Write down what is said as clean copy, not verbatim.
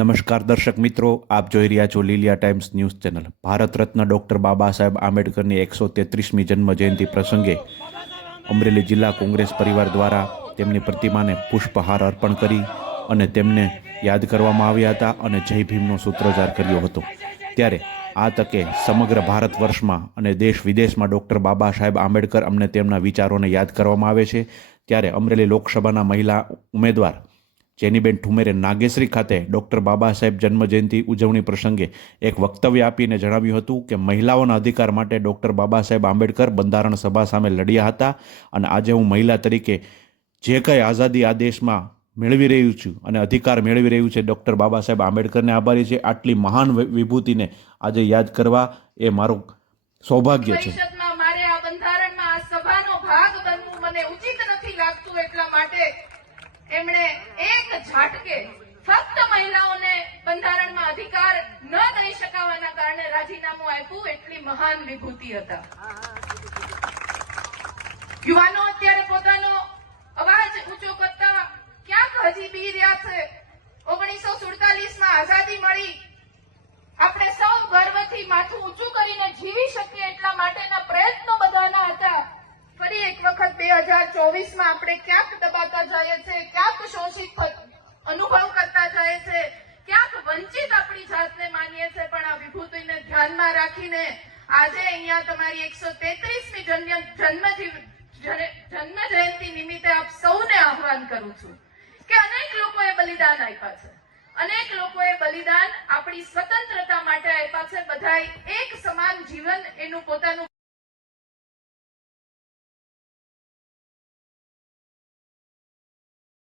નમસ્કાર દર્શક મિત્રો, આપ જોઈ રહ્યા છો Lilia times news channel. Bharat Ratna doctor Baba Saheb આંબેડકરની 133મી જન્મ જયંતિ પ્રસંગે અમરેલી જિલ્લા કોંગ્રેસ પરિવાર દ્વારા તેમની પ્રતિમાને પુષ્પહાર અર્પણ કરી અને તેમને યાદ કરવામાં આવ્યા હતા અને જય ભીમનો સૂત્રોચ્ચાર કર્યો હતો। ત્યારે આ તકે સમગ્ર ભારત વર્ષમાં અને દેશ વિદેશમાં ડૉક્ટર બાબા સાહેબ આંબેડકર અમને તેમના વિચારોને યાદ કરવામાં આવે છે। ત્યારે અમરેલી લોકસભાના મહિલા ઉમેદવાર જેનીબેન ઠુમેરે નાગેશ્રી ખાતે ડૉક્ટર બાબા સાહેબ જન્મજયંતિ ઉજવણી પ્રસંગે એક વક્તવ્ય આપીને જણાવ્યું હતું કે મહિલાઓના અધિકાર માટે ડૉક્ટર બાબા સાહેબ આંબેડકર બંધારણ સભા સામે લડ્યા હતા અને આજે હું મહિલા તરીકે જે કંઈ આઝાદી આ દેશમાં મેળવી રહ્યું છું અને અધિકાર મેળવી રહ્યું છે, ડૉક્ટર બાબા સાહેબ આંબેડકરને આભારી છે। આટલી મહાન વિભૂતિને આજે યાદ કરવા એ મારું સૌભાગ્ય છે। એમણે એક ઝાટકે ફક્ત મહિલાઓને બંધારણમાં અધિકાર ન દઈ શકાવાના કારણે રાજીનામું આપ્યું, એટલી મહાન વિભૂતિ હતા। યુવાનો અત્યારે પોતાનો અવાજ ઊંચો કરતા ક્યાંક હજી બી રહ્યા છે। 1947માં આઝાદી મળી, આપણે સૌ ગર્વથી માથું ઊંચું કરીને જીવી શકીએ એટલા માટેના પ્રયત્નો બધાના હતા। ફરી એક વખત 2024માં આપણે ક્યાંક દબાતા જઈએ છીએ, ક્યાંક શોષિત અનુભવ કરતા જઈએ છીએ, ક્યાંક વંચિત આપણી જાતને માનીએ છીએ। પણ આ વિભૂતિને ધ્યાનમાં રાખીને આજે અહીંયા તમારી 133મી જન્મ જયંતિ નિમિત્તે આપ સૌને આહ્વાન કરું છું કે અનેક લોકોએ બલિદાન આપ્યા છે, અનેક લોકોએ બલિદાન આપણી સ્વતંત્રતા માટે આપ્યા છે। બધાય એક સમાન જીવન એનું પોતાનું